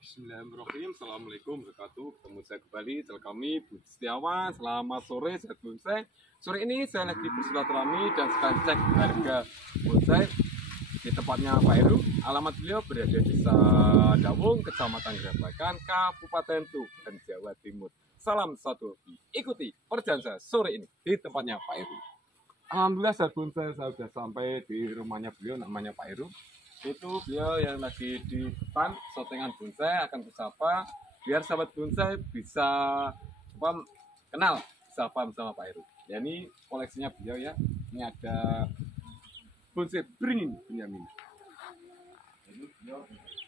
Bismillahirrahmanirrahim. Assalamualaikum warahmatullahi wabarakatuh. Ketemu saya kembali, channel kami Budi Setiawan. Selamat sore, sehat bonsai. Sore ini saya lagi bersilaturahmi dan sekalian cek harga bonsai di tempatnya Pak Heru. Alamat beliau berada di Desa Dawung, Kecamatan Grabagan, Kabupaten Tuban, Jawa Timur. Salam satu hobi. Ikuti perjalanan saya sore ini di tempatnya Pak Heru. Alhamdulillah sahabat bonsai, saya sudah sampai di rumahnya beliau, namanya Pak Heru. Itu beliau yang lagi di depan settingan bonsai, akan kusapa biar sahabat bonsai bisa kenal, bisa paham sama Pak Heru. Ya, ini koleksinya beliau ya. Ini ada bonsai beringin Benyamin.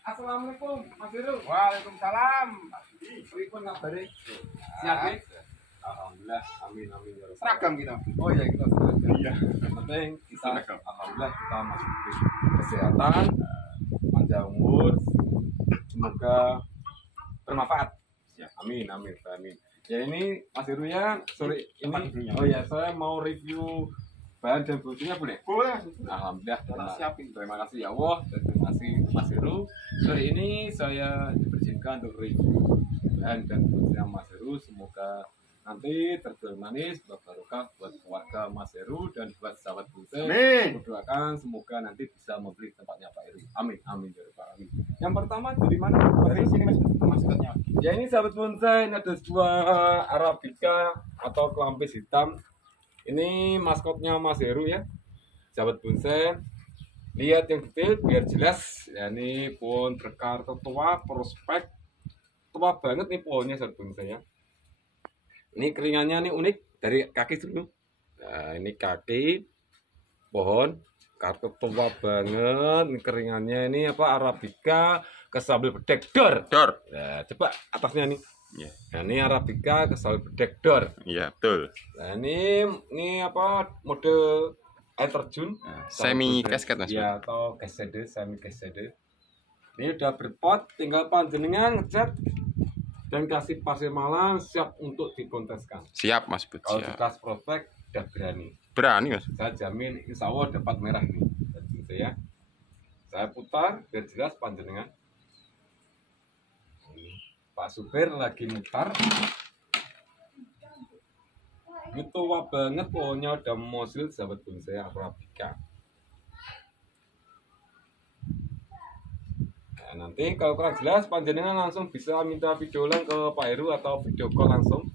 Assalamualaikum Mas Heru. Waalaikumsalam. Pripun kabare? Siap ya? Alhamdulillah, amin amin ya Rabbal Seragam kita. Oh ya, kita seragam. Iya. Yang penting kita Seragam. alhamdulillah kita masih diberi kesehatan, panjang umur, semoga bermanfaat. Ya, amin amin amin. Ya, ini Mas Heru ya, sore ini. Oh ya, saya mau review bahan dan bulunya boleh? Boleh. Alhamdulillah, Siapin. terima kasih ya Allah dan terima kasih Mas Heru. Sore ini saya dipersilakan untuk review bahan dan bulunya Mas Heru. Semoga nanti terjual manis, barokah buat keluarga Mas Heru dan buat sahabat bonsai. Amin. Doakan semoga nanti bisa membeli tempatnya Pak Heru. Amin amin ya Rabbal alamin. Yang pertama dari mana? Dari sini Mas, maskotnya. Ya, ini sahabat bonsai, ini ada sebuah Arabica atau kelampis hitam. Ini maskotnya Mas Heru ya, sahabat bonsai. Lihat yang detail biar jelas. Ya, ini pohon berkar tua, prospek tua banget nih pohonnya sahabat bonsai ya. Ini keringannya nih unik dari kaki dulu. Nah, ini kaki pohon kartu tua banget. Ini keringannya ini apa, Arabica kesambil bedek dor. Nah, coba atasnya nih. Iya. Nah, ini Arabica kesambil bedek dor. Iya, betul. Nah, ini apa, mode air terjun. Semi cascade Mas. Ya, atau cascade, semi cascade. Ini udah berpot, tinggal panjenengan ngecat dan kasih pasir malam, siap untuk dikonteskan. Siap Mas Bud. Kalau Siap. dikasih prospek udah berani. Berani Mas. Saya jamin insya Allah dapat merah nih. Gitu ya. Saya putar biar jelas panjenengan. Pak supir lagi mutar. Ini tua banget pohonnya, udah mosil sahabat bonsai Arabica. Nah, nanti kalau kurang jelas panjenengan langsung bisa minta video ulang ke Pak Heru atau video call langsung.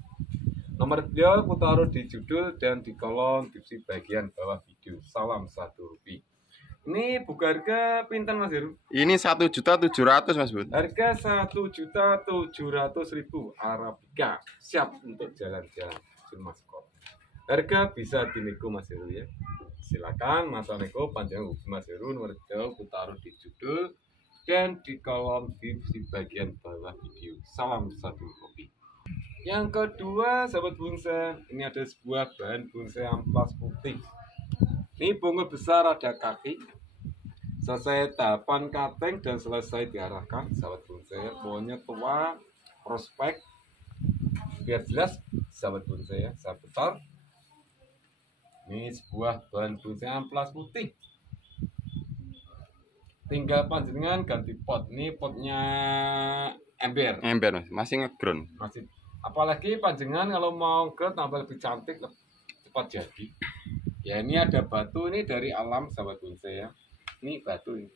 Nomor beliau aku taruh di judul dan di kolom deskripsi bagian bawah video. Salam satu rupiah. Ini buka harga pinten Mas Heru? Ini 1.700.000 Mas Bud. Harga 1.700.000 Arabica, siap untuk jalan-jalan maskot. Harga bisa dinego Mas Heru ya. Silakan masa nego panjang hubungi Mas Heru. Nomor beliau aku taruh di judul dan di kolom deskripsi bagian bawah video. Salam satu kopi. Yang kedua sahabat bonsai, ini ada sebuah bahan bonsai amplas putih. Ini bonggol besar, ada kaki. Selesai tahapan cutting dan selesai diarahkan sahabat bonsai. Pohonnya tua, prospek. Biar jelas sahabat bonsai ya, saya putar. Ini sebuah bahan bonsai amplas putih. Tinggal panjenengan ganti pot. Ini potnya ember. Ember Mas, masih ngeground. Masih. Apalagi panjenengan kalau mau ke tambah lebih cantik, lebih cepat jadi. Ya, ini ada batu ini dari alam sahabat bonsai ya. Ini batu ini.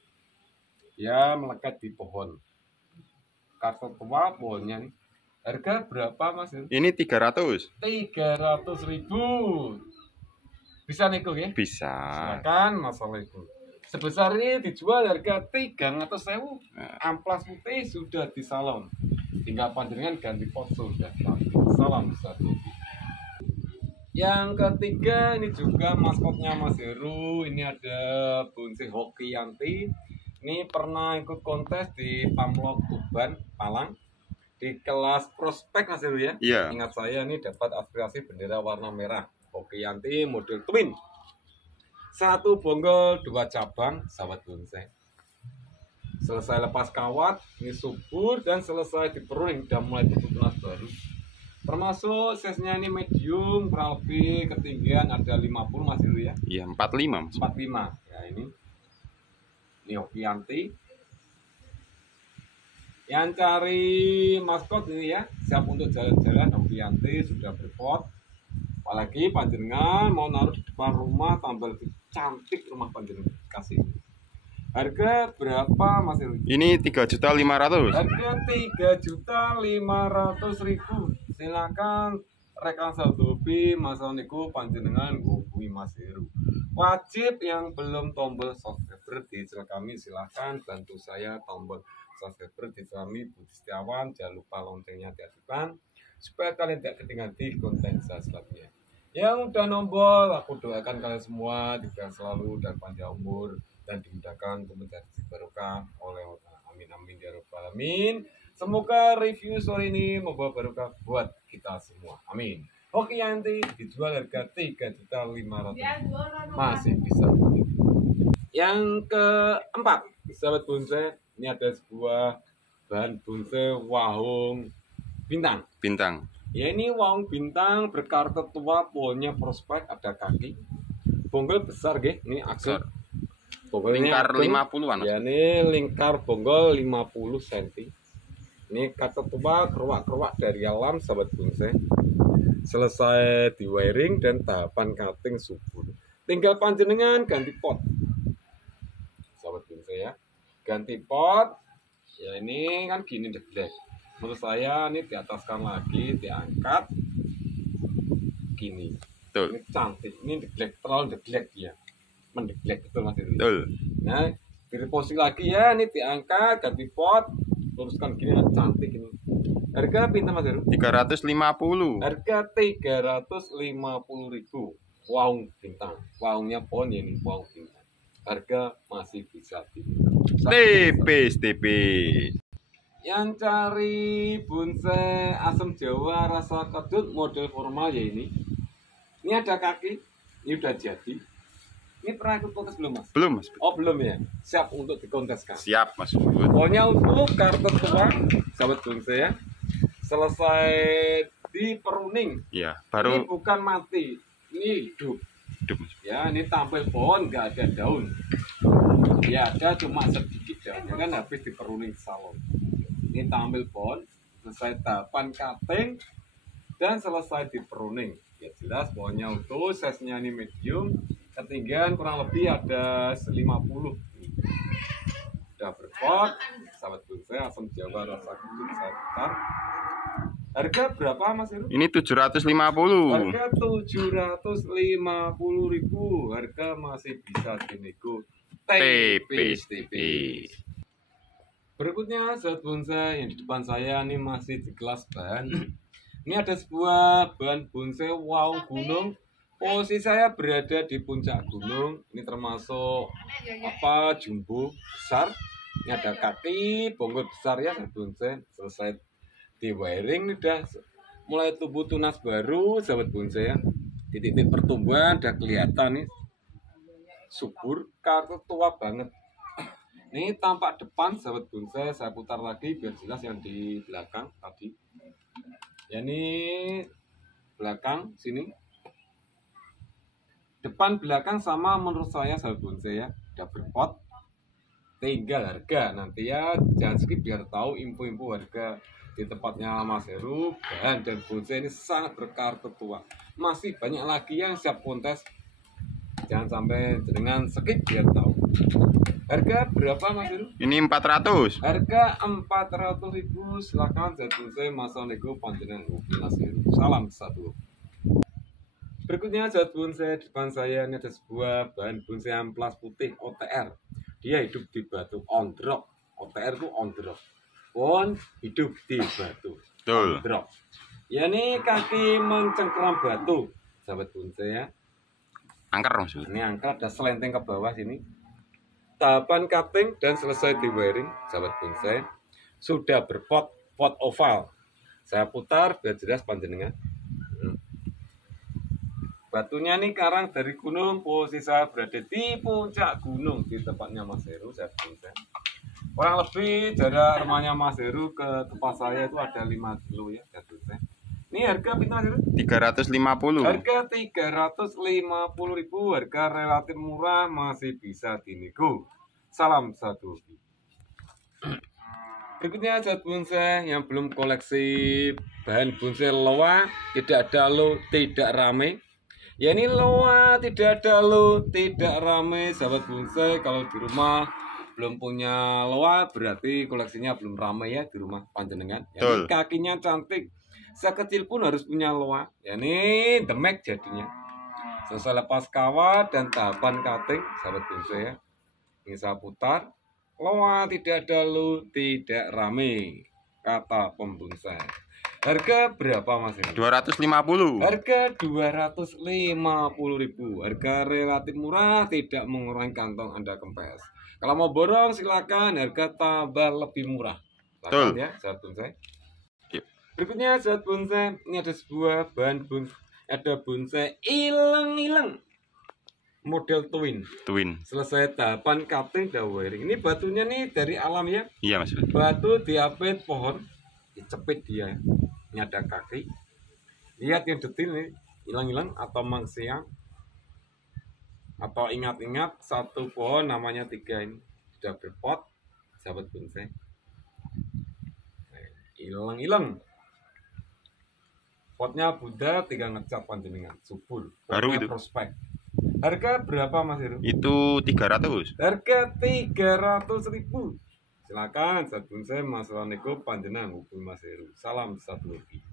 Ya, melekat di pohon. Kartu tua pohonnya nih. Harga berapa Mas? Ini 300. 300.000. Bisa nego ya? Bisa. Silakan masalah itu. Sebesar ini dijual harga 300.000. Amplas putih sudah di salon. Tinggal panjenengan ganti pot sudah. Salam satu. Yang ketiga ini juga maskotnya Mas Heru. Ini ada bonsai Hokianti. Ini pernah ikut kontes di Pamlok Tuban, Malang. Di kelas prospek Mas Heru ya. Iya. Ingat saya ini dapat aspirasi bendera warna merah. Hokianti model twin. Satu bonggol, dua cabang, sahabat bonsai. Selesai lepas kawat, ini subur dan selesai diperuning dan mulai tunas baru. Termasuk size-nya ini medium, kurang lebih ketinggian ada 50 Mas Heru ya. Iya, 45 Mas. 45. Ya, ini Hokianti. Yang cari maskot ini ya, siap untuk jalan-jalan. Novianti sudah berpot. Apalagi panjenengan mau naruh di depan rumah, tambah lebih cantik rumah panjenengan kasih. Harga berapa Mas Heru? Ini 3.500.000. Harga 3.500.000. Silakan rekan Saldobi masalah niku panjenengan hubungi Mas Heru. Wajib yang belum tombol subscriber di channel kami silahkan bantu saya tombol subscriber di channel kami Budi Setiawan. Jangan lupa loncengnya diaktifkan supaya kalian tidak ketinggalan di konten saya selanjutnya. Yang udah nombor, aku doakan kalian semua diberikan selalu dan panjang umur dan dimudahkan untuk mencari rezeki barokah oleh Allah. Amin amin ya rabbal alamin. Semoga review sore ini membawa barokah buat kita semua. Amin. Oke Yanti dijual harga 3.500.000. Masih bisa. Yang keempat, sahabat bonsai, ini ada sebuah bahan bonsai wahung bintang. Bintang. Ya ini wahung bintang berkarakter tua, pohonnya prospek, ada kaki. Bonggol besar ini aksar. Lingkar 50-an. Ya ini lingkar bonggol 50 cm. Ini kata tua keruak-keruak dari alam sahabat bonsai. Selesai di wiring dan tahapan cutting subur. Tinggal panjenengan ganti pot. Sahabat bonsai ya. Ganti pot. Ya ini kan gini deblek. Menurut saya ini diataskan lagi, diangkat gini. Betul. Ini cantik. Ini deblek, terlalu deblek dia. Mendeblek betul Mas Iri. Betul. Nah, direposi lagi ya, ini diangkat, ganti pot, luruskan gini, nah, cantik ini. Harga pintar Mas Heru? 350. Harga 350.000. Wahung bintang. Wahungnya pohon ya ini, wahung bintang. Harga masih bisa tipis. Yang cari bonsai asam Jawa rasa kedut model formal ya ini. Ini ada kaki, ini udah jadi. Ini pernah ikut kontes belum Mas? Belum Mas. Oh belum ya, siap untuk dikonteskan. Siap Mas. Pokoknya untuk kartu tua, sahabat bonsai ya, selesai diperuning. Iya, Ini baru bukan mati, ini hidup. hidup Mas. Ya, ini tampil pohon nggak ada daun. Ya ada cuma sedikit daunnya kan habis diperuning salon. Ini tampil pohon, selesai tahapan cutting dan selesai diperuning. Ya jelas pohonnya utuh, size-nya ini medium. Ketinggian kurang lebih ada 50. Udah berpot, sahabat bonsai asam Jawa rasa kedut saya putar. Harga berapa Mas Heru? Ini 750. Harga 750.000. Harga masih bisa dinego. tipis. Berikutnya sahabat bonsai yang di depan saya ini masih di kelas bahan. Ini ada sebuah bahan bonsai wow gunung. Posisi saya berada di puncak gunung. Ini termasuk jumbo besar. Ini ada kaki bonggol besar ya sahabat bonsai. Selesai di wiring ini udah mulai tumbuh tunas baru sahabat bonsai ya. Titik-titik pertumbuhan udah kelihatan nih. Subur, karakter tua banget. Ini tampak depan sahabat bonsai, saya putar lagi biar jelas yang di belakang tadi. Ya ini belakang sini. Depan belakang sama menurut saya sahabat bonsai ya. Udah berpot. Tinggal harga nanti ya, jangan skip biar tahu info-info harga di tempatnya Mas Heru. Bahan dan bonsai ini sangat berkarakter tua. Masih banyak lagi yang siap kontes. Jangan sampai dengan skip biar tahu. Harga berapa Mas Heru? Ini 400. Harga 400.000. Silakan jatuh saya masa nego panjenengan Mas Heru. Salam satu. Berikutnya jatuh bonsai di depan saya ini ada sebuah bahan bonsai amplas putih OTR. Dia hidup di batu on drop. OTR itu on drop. Pohon hidup di batu. Betul. On drop. Ya ini kaki mencengkeram batu. Sahabat bonsai ya. Angker Mas. Ini angkat ada selenteng ke bawah sini. Tahapan cutting dan selesai di wiring, sahabat bonsai. Sudah berpot, pot oval. Saya putar biar jelas panjenengan. Batunya ini karang dari gunung, posisi saya berada di puncak gunung di tempatnya Mas Heru, sahabat bonsai. Kurang lebih jarak rumahnya Mas Heru ke tempat saya itu ada 5 kilo ya, sahabat bonsai. Ini harga pintar Mas Heru? 350. Harga 350.000, harga relatif murah, masih bisa dinego. Salam satu. Berikutnya sahabat bonsai yang belum koleksi bahan bonsai loa, tidak ada lo, tidak rame. Ya ini loa, tidak ada lo, tidak rame sahabat bonsai. Kalau di rumah belum punya loa berarti koleksinya belum ramai ya di rumah panjenengan. Ya, ini kakinya cantik, sekecil pun harus punya loa. Ya ini demek jadinya. Selesai lepas kawat dan tahapan cutting sahabat bonsai ya. Ini saya putar. Loa tidak ada lu, tidak rame, kata pembonsai. Harga berapa Mas? 250. Harga 250.000. Harga relatif murah, tidak mengurangi kantong Anda kempes. Kalau mau borong silakan, harga tambah lebih murah. Silakan ya, sahabat bonsai. Berikutnya sahabat bonsai, ini ada sebuah bahan bonsai, ada bonsai ileng-ileng. Model twin. Selesai tahapan cutting dan wiring. Ini batunya nih dari alam ya. Iya Mas. Batu diapit pohon, dicepit dia. Ini ada kaki. Lihat yang detail nih, hilang-hilang atau mangsiang. Atau ingat-ingat satu pohon namanya 3 ini. Sudah berpot, sahabat bonsai. Hilang-hilang. Potnya Buddha, 3 ngecap panjenengan, subur. Baru itu. Prospek. Harga berapa Mas Heru? Itu 300. Harga 300.000. Silakan sahabat bonsai masalah nego panjenengan hubungi Mas Heru. Salam satu hobi.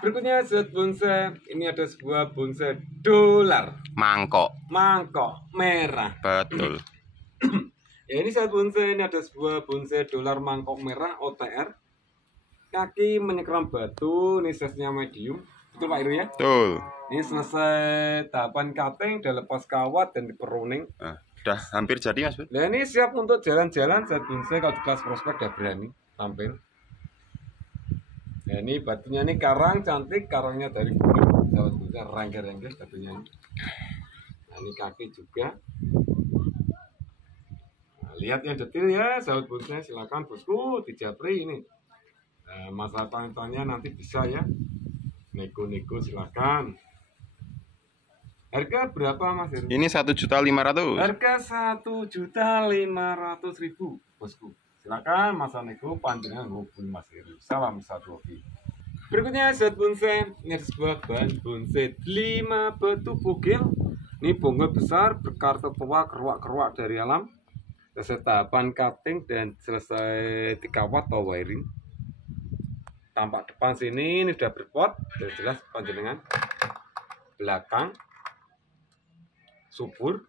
Berikutnya sahabat bonsai, ini ada sebuah bonsai dolar. Mangkok merah. Betul. Ya ini sahabat bonsai, ini ada sebuah bonsai dolar mangkok merah OTR. Kaki menyekram batu, ini size-nya medium. Betul Pak Heru ya? Betul. Ini selesai tahapan cutting, udah lepas kawat dan diperuning. Udah hampir jadi Mas. Nah ini siap untuk jalan-jalan saat bonsai. Kalau di kelas prospek udah berani tampil. Nah ini batunya ini karang cantik, karangnya dari gunung. Sahabat bonsai rengger-rengger batunya ini. Nah ini kaki juga. Nah, lihat yang detail ya sahabat bonsai, silakan bosku dijapri ini. Masalah tanya-tanya nanti bisa ya. Nego-nego silakan. Harga berapa Mas Heru? Ini 1.500.000. Harga 1.500.000 bosku. Silakan masa nego panjenengan hubungi Mas Heru. Salam satu hobi. Berikutnya sahabat bonsai, ini ada sebuah bahan bonsai 5 batu bogel. Ini bonggol besar berkarakter tua, keruak-keruak dari alam. Selesai tahapan cutting dan selesai dikawat atau wiring. Tampak depan sini ini sudah berpot, sudah jelas panjenengan. Belakang subur,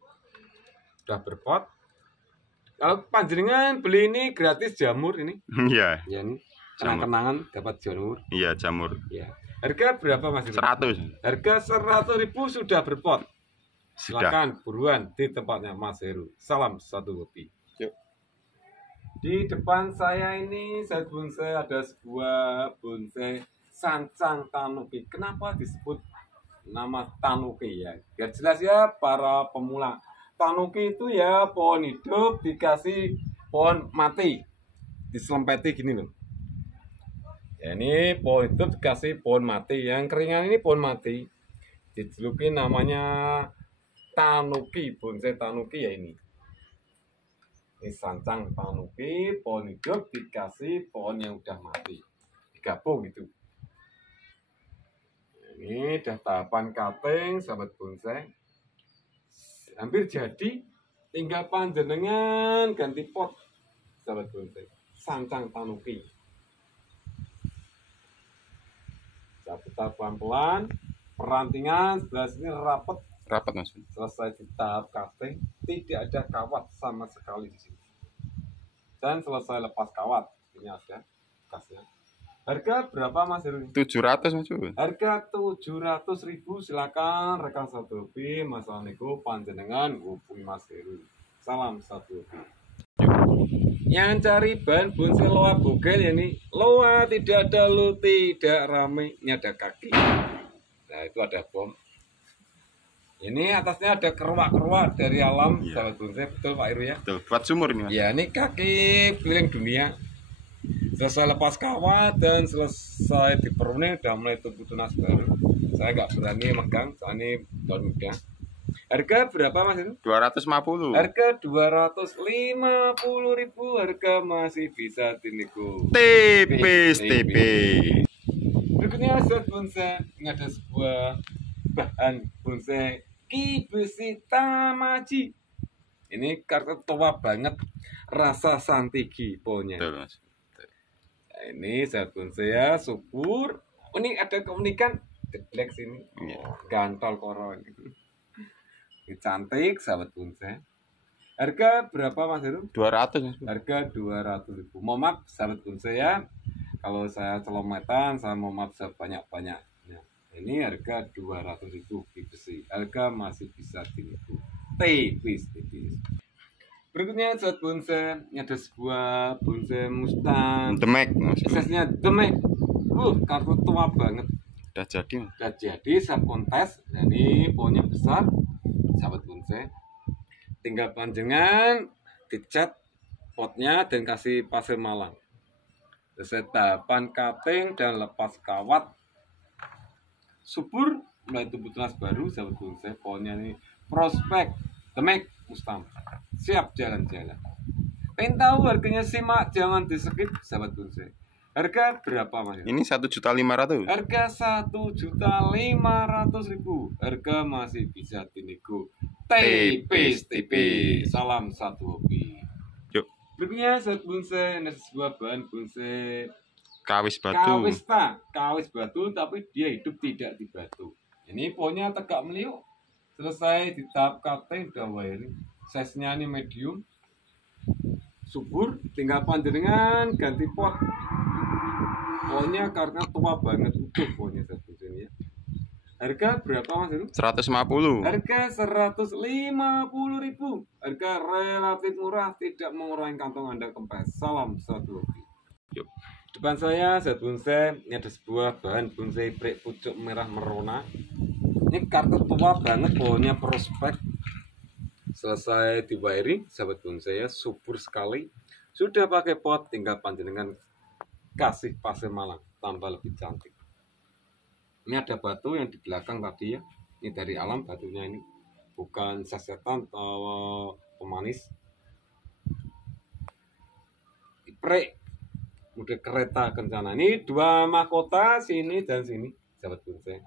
sudah berpot. Kalau panjenengan beli ini gratis jamur ini. Iya. Ya ini kenang-kenangan dapat jamur. Iya jamur. Ya. Harga berapa Mas? 100. Harga 100.000 sudah berpot. Sudah. Silakan buruan di tempatnya Mas Heru. Salam satu hobi. Yuk. Di depan saya ini sahabat bonsai ada sebuah bonsai sancang tanuki. Kenapa disebut nama tanuki ya? Biar jelas ya para pemula. Tanuki itu ya pohon hidup dikasih pohon mati. Diselempeti gini loh. Ya ini pohon hidup dikasih pohon mati. Yang keringan ini pohon mati. Dijuluki namanya tanuki, bonsai tanuki ya ini. Ini sancang tanuki, pohon hidup dikasih pohon yang udah mati. Digabung gitu. Ini udah tahapan cutting, sahabat bonsai. Hampir jadi, tinggal panjenengan ganti pot, sahabat bonsai. Sancang tanuki. Saya putar pelan-pelan, perantingan sebelah sini rapet. Rapat Mas. Selesai di tahap cutting, tidak ada kawat sama sekali di sini. Dan selesai lepas kawat, ini ada kasnya. Harga berapa Mas Heru? 700 Mas. Harga 700.000. Silakan rekan satu hobi masalah nego panjenengan hubungi Mas Heru. Salam satu hobi. Yang cari bahan bonsai loa bogel ya ini. Loa tidak ada lu, tidak rame. Ini ada kaki. Nah itu ada bom. Ini atasnya ada keruak-keruak dari alam, iya. Sahabat bonsai, betul Pak Heru ya? Betul, buat sumur ini Mas. Ya, ini kaki keliling dunia. Selesai lepas kawat dan selesai diperuning, udah mulai tumbuh tunas baru. Saya nggak berani megang, soalnya ini daun muda. Harga berapa Mas itu? 250. Harga 250.000, harga masih bisa dinego. tipis. Berikutnya set bonsai, ini ada sebuah bahan bonsai Kibesi Tamaji. Ini kartu tua banget, rasa santigi pokoknya. Betul, Mas. Nah, ini set bonsai ya, subur. Oh, ini ada keunikan, jeblek sini, Iya. gantol koron. Ini cantik sahabat bonsai. Harga berapa Mas Heru? 200, Mas. Harga 200.000. Mohon maaf sahabat bonsai ya, kalau saya celometan, saya mau maaf sebanyak-banyaknya. Ini harga 200.000 besi. Harga masih bisa dinego. Tipis. Berikutnya sahabat bonsai, ini ada sebuah bonsai Mustang. Demek, Mas. SS-nya Demek. Kartu tua banget. Udah jadi, Mas. Udah jadi, saya kontes. Ini pohonnya besar, sahabat bonsai. Tinggal panjengan, dicat potnya dan kasih pasir malang. Selesai tahapan cutting dan lepas kawat. Subur, mulai tumbuh tunas baru, sahabat bonsai. Pohonnya ini prospek, Demek, Mustang. Siap jalan-jalan. Pengen tahu harganya, simak, jangan di skip, sahabat bonsai. Harga berapa Mas? Ini 1.500.000. Harga 1.500.000. Harga masih bisa dinego. Tipis. Salam satu hobi. Yuk. Berikutnya sahabat bonsai, ada sebuah bahan bonsai Kawis batu. kawis batu, tapi dia hidup tidak di batu. Ini pohonnya tegak meliuk. Selesai di tahap cutting udah wiring. Size-nya ini medium. Subur, tinggal panjenengan ganti pot. Pohonnya karena tua banget, utuh pohonnya sahabat bonsai ya. Harga berapa Mas itu? 150. Harga 150.000. Harga relatif murah, tidak mengurangi kantong Anda kempes. Salam satu hobi. Yuk. Depan saya sahabat bonsai, ini ada sebuah bahan bonsai prik pucuk merah merona. Ini kartu tua banget, pohonnya prospek. Selesai di wiring sahabat bonsai ya, subur sekali. Sudah pakai pot, tinggal panjenengan kasih pasir malang, tambah lebih cantik. Ini ada batu yang di belakang tadi ya. Ini dari alam batunya ini, bukan sasetan atau pemanis. Prik mode kereta kencana. Ini dua mahkota, sini dan sini sahabat bonsai.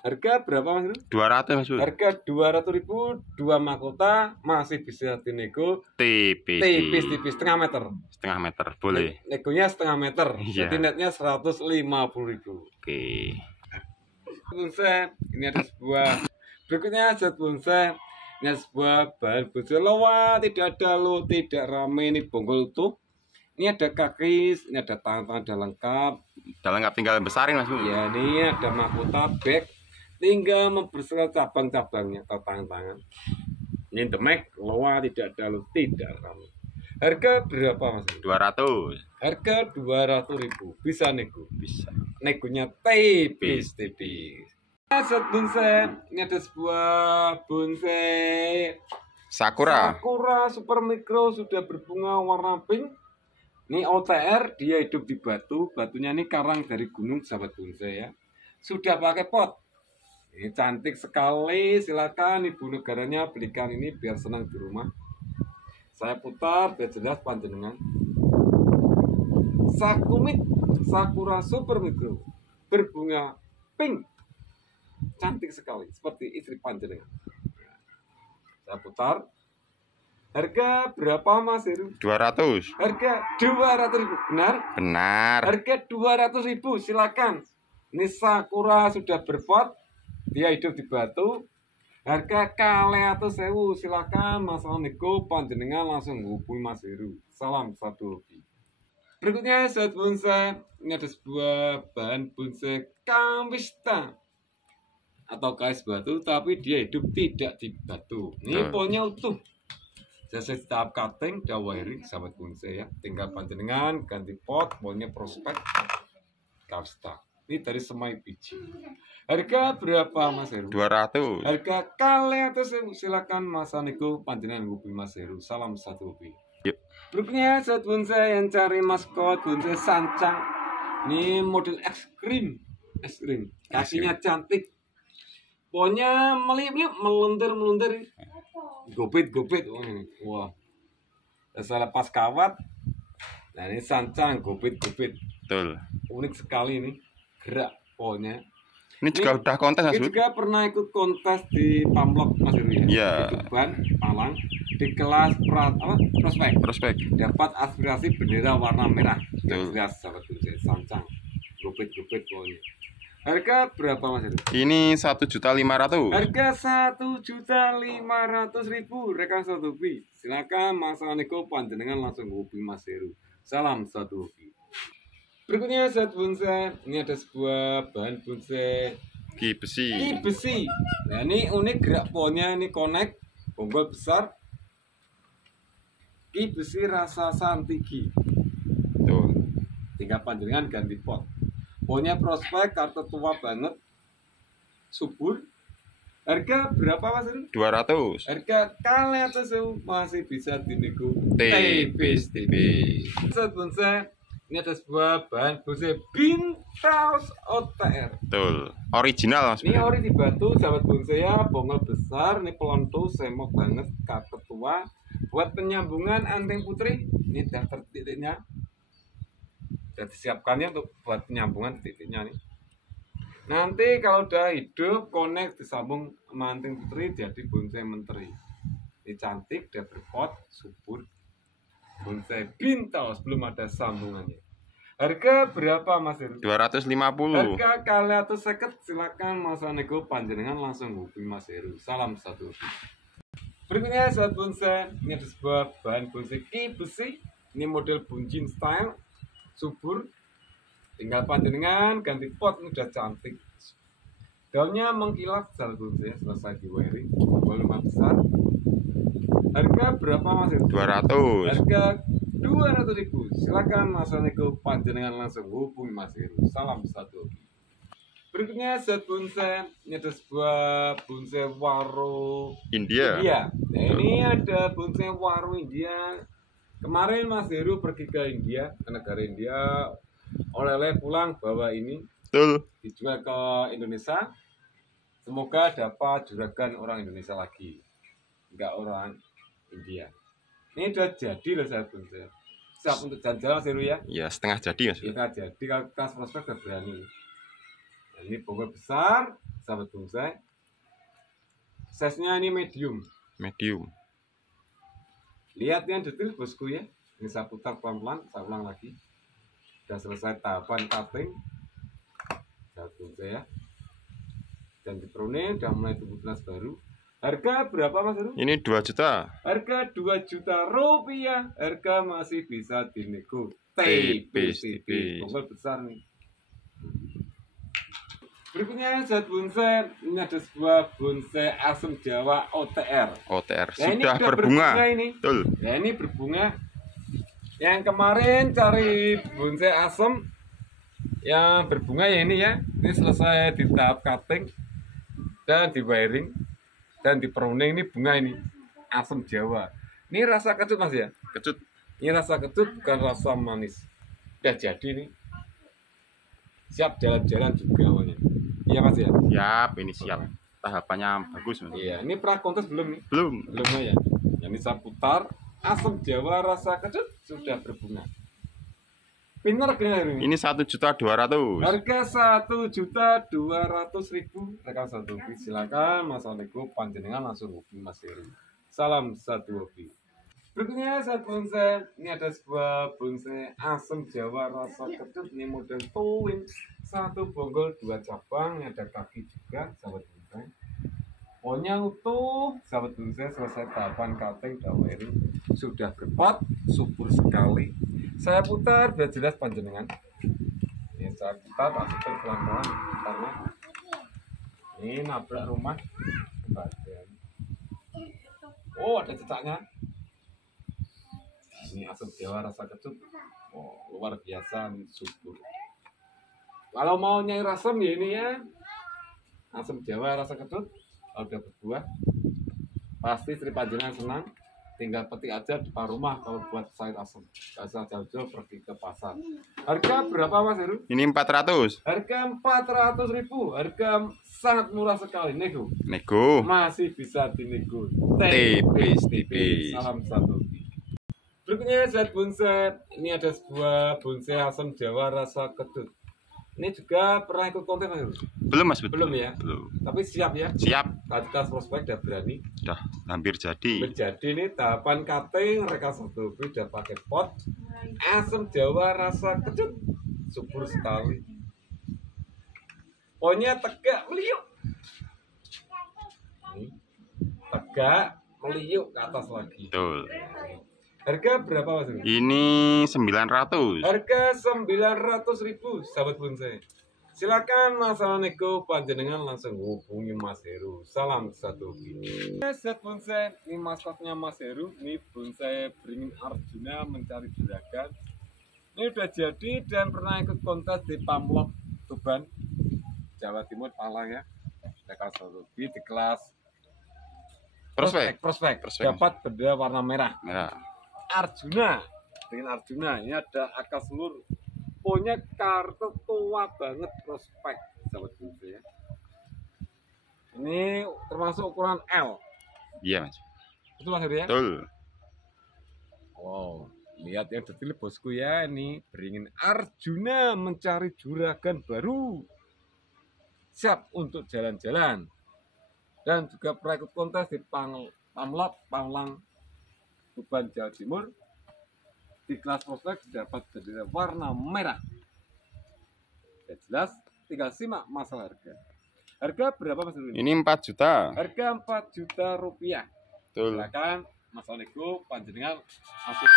Harga berapa Mas? 200, Mas. Harga 200.000, dua mahkota, masih bisa dinego. Tipis. Setengah meter. Setengah meter, boleh. Negonya setengah meter. Iya. Jadi netnya 150.000. Oke. Bonsai, ini ada sebuah berikutnya sahabat bonsai. Ini ada sebuah bahan bonsai loa, tidak ada lo, tidak rame, ini bonggol utuh. Ini ada kaki, ini ada tangan-tangan, ada lengkap. Udah lengkap, tinggal besarin, Mas. Ya, ini ada mahkota bag, tinggal membersihkan cabang-cabangnya atau tangan-tangan. Ini Demek, loa, tidak ada lo, tidak rame. Harga berapa Mas? 200. Harga 200.000, bisa nego. Bisa. Negonya tipis. Sahabat bonsai, ini ada sebuah bonsai Sakura. super mikro, sudah berbunga warna pink. Ini OTR, dia hidup di batu. Batunya ini karang dari gunung sahabat bonsai ya. Sudah pakai pot. Ini cantik sekali. Silakan ibu negaranya belikan ini biar senang di rumah. Saya putar biar jelas panjenengan. Sakumit Sakura super mikro, berbunga pink, cantik sekali seperti istri panjenengan. Saya putar. Harga berapa Mas Heru? 200. Harga 200.000, benar? Benar. Harga 200.000, silakan. Ini Sakura sudah berpot, dia hidup di batu. Harga kali 100.000, silakan. Masalah nego panjenengan langsung hubungi Mas Heru. Salam satu hobi. Berikutnya sahabat bonsai, ini ada sebuah bahan bonsai Kawista atau kais batu, tapi dia hidup tidak di batu. Ini pohonnya utuh. Selesai tahap cutting, udah wiring sahabat bonsai ya. Tinggal panjenengan ganti pot, pohonnya prospek Kawista. Ini dari semai biji. Harga berapa Mas Heru? 200. Harga kali 100.000, silakan Mas Nego panjenengan hubungi Mas Heru. Salam satu hobi. Yuk. Berikutnya sahabat bonsai yang cari maskot bonsai sancang. Ini model ekstrim. Kakinya cantik. Pohonnya melip-melip, meluntur-meluntur. Gopit-gopit. Wah. Salah pas kawat. Nah ini sancang, gopit-gopit. Betul. Unik sekali ini. Gerak pohonnya. Ini juga udah kontes Mas Ini Bud. juga pernah ikut kontes di Pamlok Mas Heru ya. Iya. Di Tuban, Malang. Di kelas prospek. Prospek. Dapat aspirasi bendera warna merah. Betul. Jelas sahabat bonsai, sancang. Gopit-gopit pohonnya. Harga berapa Mas Heru? Ini 1.500.000. Harga 1.500.000 rekan satu hobi. Silakan Mas Aniko panjenengan langsung hobi Mas Heru. Salam satu hobi. Berikutnya sahabat bonsai, ini ada sebuah bahan bonsai Ki besi. ki besi. Nah ini unik gerak pohonnya, ini connect bonggol besar. Ki besi rasa santigi. Betul. Tinggal panjenengan ganti pot. Pohonnya prospek, kartu tua banget, subur. Harga berapa Mas Heru? 200. Harga kalian sesuatu masih bisa dinego. tipis. Sahabat bonsai, ini ada sebuah bahan bonsai Bintaus OTR. Betul. Original Mas Ini Bud. ori dibantu sahabat bonsai ya, bongol besar, ini pelonto semok banget, kartu tua. Buat penyambungan anting putri, ini daftar titiknya. Sudah disiapkannya untuk buat penyambungan titiknya nih. Nanti kalau udah hidup, connect disambung sama anting putri jadi bonsai menteri. Ini cantik, dia berpot, subur. Bonsai Bintaus, belum ada sambungannya. Harga berapa Mas Heru? 250. Harga kalian atau seket, silakan Mas Anego panjenengan langsung hubungi Mas Heru. Salam satu. Berikutnya sahabat bonsai, ini ada sebuah bahan bonsai ki besi. Ini model bunjin style, subur. Tinggal panjenengan ganti pot, ini udah cantik. Daunnya mengkilat sahabat bonsai, selesai di wiring. Volume besar. Harga berapa Mas Heru? 200. Harga 200.000. Silakan Mas Aneko panjenengan langsung hubungi Mas Heru. Salam satu. Berikutnya set bonsai, ini ada sebuah bonsai waro India. India. Nah ini ada bonsai waro India. Kemarin Mas Heru pergi ke India, ke negara India, oleh-oleh pulang bawa ini Betul. dijual ke Indonesia. Semoga dapat juragan orang Indonesia lagi, enggak orang India. Ini udah jadi loh saya bonsai. Siap untuk jalan-jalan Mas Heru ya. Ya setengah jadi Mas Bud. Kita jadi kalau kelas prospek udah berani. Nah, ini bonggol besar, sahabat bonsai. Size-nya ini medium. Medium. Lihat yang detail bosku ya. Ini saya putar pelan-pelan, saya ulang lagi. Sudah selesai tahapan cutting. Sahabat bonsai ya. Dan di pruning udah mulai tumbuh tunas baru. Harga berapa Mas Heru? Ini 2 juta. Harga 2 juta rupiah. Harga masih bisa dinego. Tipis. Bonggol besar nih. Berikutnya sahabat bonsai, ini ada sebuah bonsai asem Jawa OTR. OTR Nah, ini sudah udah berbunga. ini. Betul. Ya ini berbunga. Yang kemarin cari bonsai asem yang berbunga ya ini ya. Ini selesai di tahap cutting dan di wiring dan di pruning. Ini bunga ini asem Jawa. Ini rasa kecut Mas ya. Kecut. Ini rasa kecut bukan rasa manis. Udah jadi nih. Siap jalan-jalan juga awalnya. Iya Mas ya. Siap, ini siap. Tahapannya bagus Mas. Iya, ini pra kontes belum nih? Belum. Belum ya. Yang bisa putar asam Jawa rasa kecut sudah berbunga. Pinter gini Ini 1.200.000. Harga 1.200.000 rekan satu hobi. Silakan Mas Aleko panjenengan langsung hubungi Mas Heru. Salam satu hobi. Berikutnya saat bonsai, ini ada sebuah bonsai asam Jawa rasa kecut. Ini model twin, satu bonggol dua cabang, ini ada kaki juga sahabat bonsai. Pohonnya utuh, sahabat bonsai, selesai tahapan cutting dan wiring, sudah berpot, subur sekali. Saya putar biar jelas panjenengan. Ini saya putar, tak putar pelan-pelan putarnya. Ini nabrak rumah. Oh, ada cecaknya. Ini asam Jawa rasa kecut. Oh, luar biasa, subur. Kalau mau nyai rasem ya ini ya. Asam Jawa rasa kecut. Kalau udah berbuah, pasti istri panjenengan senang. tinggal petik aja depan rumah kalau buat sayur asem. Gak usah jauh-jauh pergi ke pasar. Harga berapa Mas Heru? Ini 400. Harga 400.000. Harga sangat murah sekali, nego. Nego. Masih bisa dinego. Tipis. Salam satu. Berikutnya zat bonsai. Ini ada sebuah bonsai asam Jawa rasa kedut. Ini juga pernah ikut konten Mas Heru? Belum Mas, betul. Belum ya? Belum. Tapi siap ya? Siap. Kualitas prospek udah berani. Udah hampir jadi. Menjadi ini tahapan cutting reka satu udah pakai pot asam Jawa rasa kecut subur sekali. Pokoknya tegak meliuk. Ini, tegak meliuk ke atas lagi. Betul. Harga berapa Mas Heru? Ini 900. Harga 900.000 sahabat bonsai. Silakan masalah nego panjenengan langsung hubungi Mas Heru. Salam satu biji. Set bonsai ini maskotnya Mas Heru. Ini bonsai beringin Arjuna mencari juragan. Ini udah jadi dan pernah ikut kontes di Pamlok Tuban, Jawa Timur, Palang ya. Dekat satu di kelas Prospek. prospek. Prospek. Dapat bendera warna merah. Merah. Arjuna dengan Arjuna ini ada akas lur. Pokoknya kartu tua banget prospek sahabat bonsai ya. Ini termasuk ukuran L. Iya Mas. Betul Mas Heru ya? Betul. Wow, lihat yang detail bosku ya. Ini beringin Arjuna mencari juragan baru. Siap untuk jalan-jalan. Dan juga pernah ikut kontes di Pamlok Palang Tuban Jawa Timur. Di kelas prospek dapat bendera warna merah. Ya jelas, tinggal simak masalah harga. Harga berapa Mas Heru? Ini 4 juta. Harga 4 juta rupiah. Betul. Silakan masalah nego panjenengan masuk.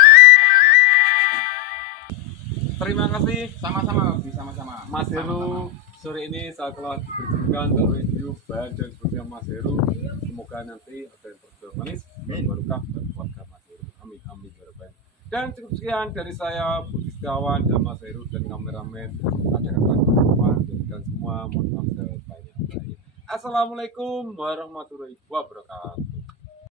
Terima kasih Sama-sama. Mas Heru. Sore ini saya telah diberikan untuk review bahan dan sebagainya Mas Heru. Semoga nanti ada yang berjuang manis dan barokah buat keluarga Mas Heru. Amin amin ya rabbal alamin. Dan cukup sekian dari saya Budi Setiawan dan Mas Heru dan kameramen. Ada kata-kata dan semua mohon maaf sebanyak-banyaknya. Assalamualaikum warahmatullahi wabarakatuh.